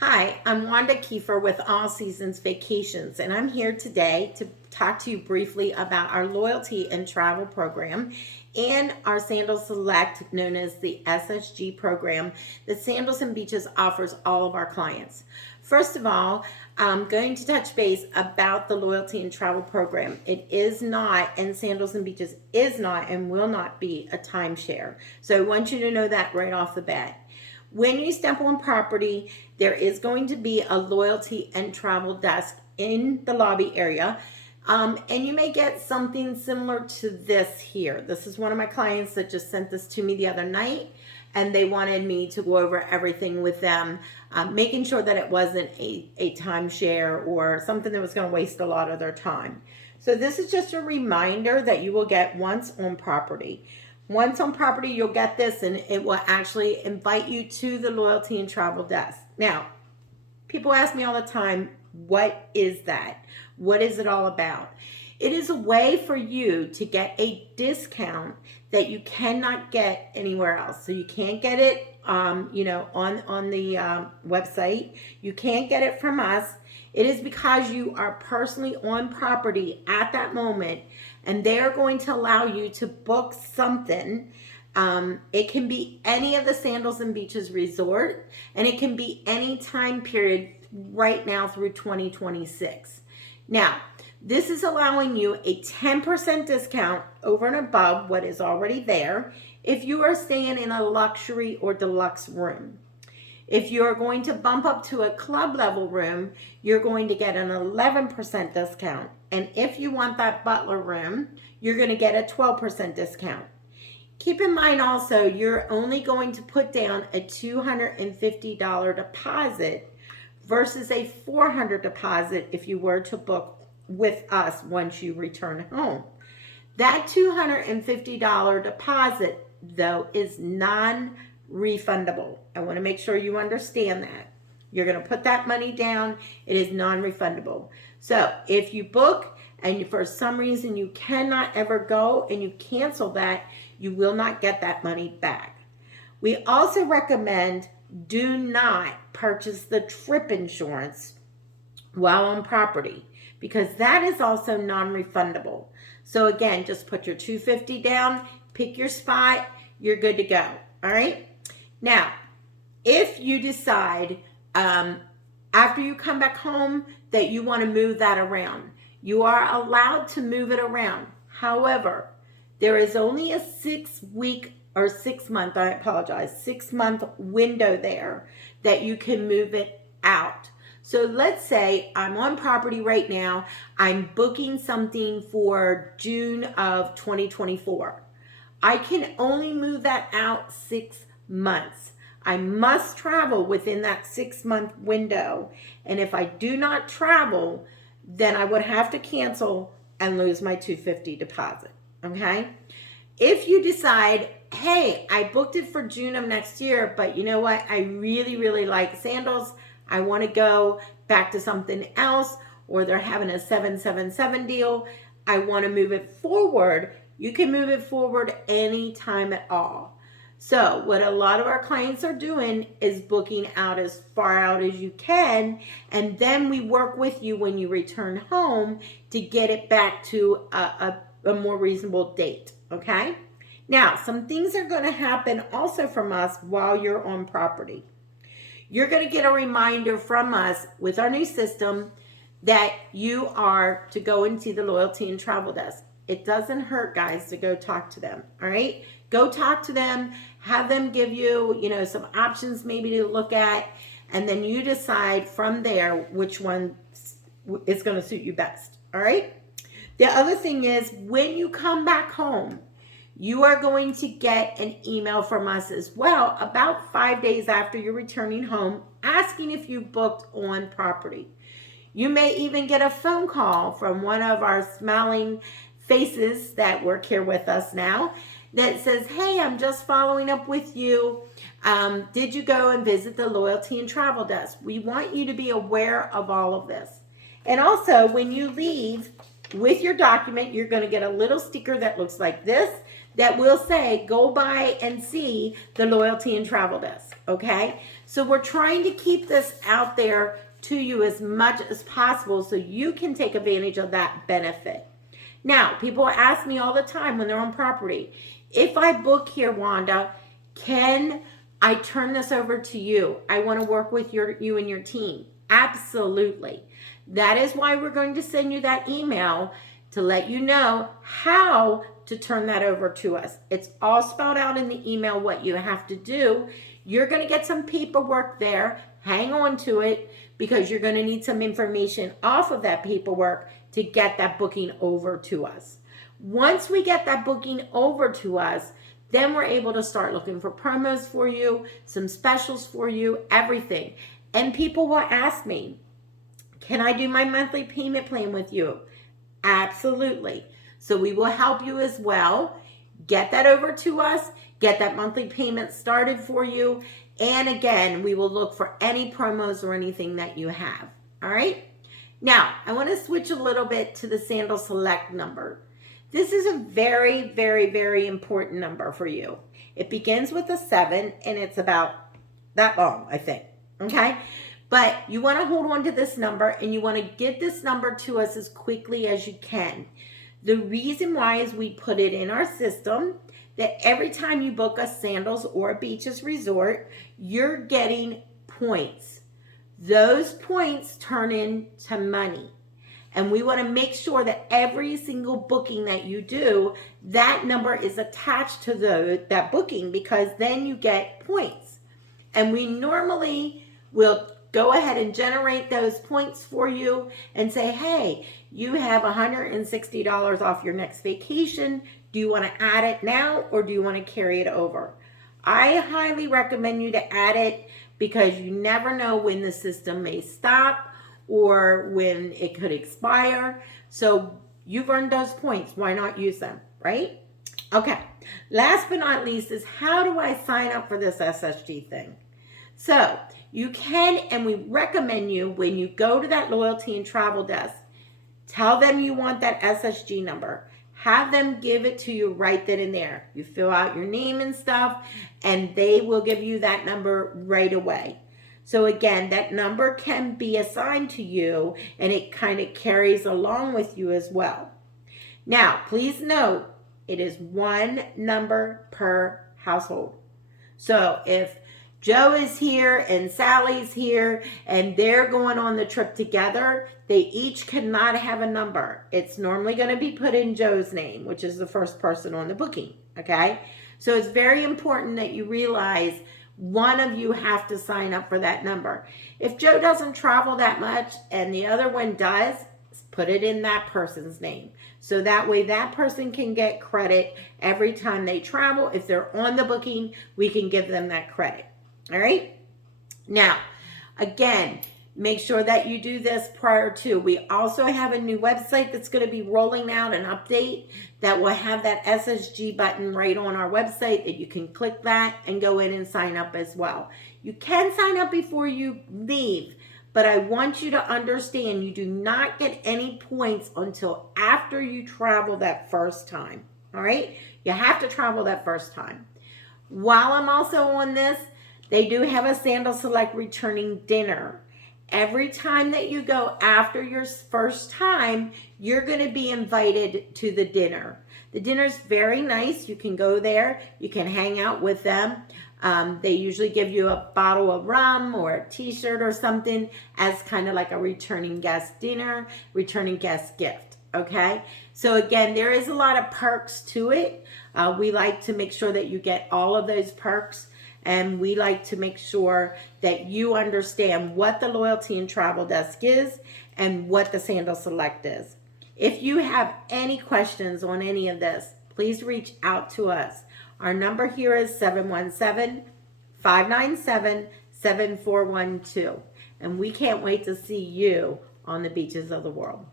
Hi, I'm Wanda Kiefer with All Seasons Vacations, and I'm here today to talk to you briefly about our loyalty and travel program and our Sandals Select, known as the SSG program, that Sandals and Beaches offers all of our clients. First of all, I'm going to touch base about the loyalty and travel program. It is not, and Sandals and Beaches is not and will not be a timeshare. So I want you to know that right off the bat. When you step on property, there is going to be a loyalty and travel desk in the lobby area. And you may get something similar to this here. This is one of my clients that just sent this to me the other night, and they wanted me to go over everything with them, making sure that it wasn't a timeshare or something that was going to waste a lot of their time. So this is just a reminder that you will get once on property. Once on property, you'll get this, and it will actually invite you to the loyalty and travel desk. Now, people ask me all the time, what is that? What is it all about? It is a way for you to get a discount that you cannot get anywhere else. So you can't get it, on the website. You can't get it from us. It is because you are personally on property at that moment, and they're going to allow you to book something. It can be any of the Sandals and Beaches resort, and it can be any time period right now through 2026. Now, this is allowing you a 10% discount over and above what is already there if you are staying in a luxury or deluxe room. If you're going to bump up to a club level room, you're going to get an 11% discount. And if you want that butler room, you're going to get a 12% discount. Keep in mind also, you're only going to put down a $250 deposit versus a $400 deposit if you were to book with us once you return home. That $250 deposit, though, is non-refundable. I want to make sure you understand that. You're going to put that money down. It is non-refundable. So if you book and for some reason you cannot ever go and you cancel that, you will not get that money back. We also recommend do not purchase the trip insurance while on property, because that is also non-refundable. So again, just put your $250 down, pick your spot, you're good to go. All right. Now, if you decide after you come back home that you want to move that around, you are allowed to move it around. However, there is only a 6-week or 6-month, 6-month window there that you can move it out. So let's say I'm on property right now. I'm booking something for June of 2024. I can only move that out 6 months. I must travel within that 6-month window. And if I do not travel, then I would have to cancel and lose my $250 deposit. Okay? If you decide, hey, I booked it for June of next year, but you know what? I really, really like Sandals. I want to go back to something else, or they're having a 777 deal. I want to move it forward. You can move it forward anytime at all. So what a lot of our clients are doing is booking out as far out as you can, and then we work with you when you return home to get it back to a more reasonable date, okay? Now, some things are going to happen also from us while you're on property. You're going to get a reminder from us with our new system that you are to go and see the loyalty and travel desk. It doesn't hurt, guys, to go talk to them, all right? Go talk to them, have them give you, some options maybe to look at, and then you decide from there which one is going to suit you best, all right? The other thing is, when you come back home, you are going to get an email from us as well about 5 days after you're returning home, asking if you booked on property. You may even get a phone call from one of our smiling faces that work here with us now that says, hey, I'm just following up with you. Did you go and visit the loyalty and travel desk? We want you to be aware of all of this. And also, when you leave with your document, you're going to get a little sticker that looks like this that will say, go by and see the loyalty and travel desk, okay? So we're trying to keep this out there to you as much as possible so you can take advantage of that benefit. Now, people ask me all the time when they're on property, if I book here, Wanda, can I turn this over to you? I want to work with you and your team. Absolutely. That is why we're going to send you that email to let you know how to turn that over to us. It's all spelled out in the email what you have to do. You're going to get some paperwork there. Hang on to it because you're going to need some information off of that paperwork to get that booking over to us. Once we get that booking over to us, then we're able to start looking for promos for you, some specials for you, everything. And people will ask me, can I do my monthly payment plan with you? Absolutely. So we will help you as well. Get that over to us, get that monthly payment started for you. And again, we will look for any promos or anything that you have. All right. Now, I want to switch a little bit to the Sandals Select number. This is a very, very, very important number for you. It begins with a 7 and it's about that long, I think. Okay. But you want to hold on to this number and you want to get this number to us as quickly as you can. The reason why is we put it in our system that every time you book a Sandals or a Beaches resort, you're getting points. Those points turn into money. And we want to make sure that every single booking that you do, that number is attached to that booking because then you get points. And we normally will go ahead and generate those points for you and say, hey, you have $160 off your next vacation. Do you want to add it now or do you want to carry it over? I highly recommend you to add it because you never know when the system may stop or when it could expire. So you've earned those points. Why not use them, right? Okay. Last but not least is how do I sign up for this SSG thing? So you can, and we recommend you when you go to that loyalty and travel desk, tell them you want that SSG number. Have them give it to you right then and there. You fill out your name and stuff, and they will give you that number right away. So again, that number can be assigned to you, and it kind of carries along with you as well. Now, please note, it is one number per household. So if Joe is here and Sally's here and they're going on the trip together, they each cannot have a number. It's normally going to be put in Joe's name, which is the first person on the booking, okay? So it's very important that you realize one of you have to sign up for that number. If Joe doesn't travel that much and the other one does, put it in that person's name. So that way that person can get credit every time they travel. If they're on the booking, we can give them that credit. All right. Now, again, make sure that you do this prior to. We also have a new website that's going to be rolling out an update that will have that SSG button right on our website that you can click that and go in and sign up as well. You can sign up before you leave, but I want you to understand you do not get any points until after you travel that first time. All right. You have to travel that first time. While I'm also on this, they do have a Sandals Select returning dinner. Every time that you go after your first time, you're going to be invited to the dinner. The dinner's very nice. You can go there. You can hang out with them. They usually give you a bottle of rum or a t-shirt or something as kind of like a returning guest dinner, returning guest gift. Okay? So again, there is a lot of perks to it. We like to make sure that you get all of those perks. And we like to make sure that you understand what the loyalty and travel desk is and what the Sandals Select is. If you have any questions on any of this, please reach out to us. Our number here is 717-597-7412. And we can't wait to see you on the beaches of the world.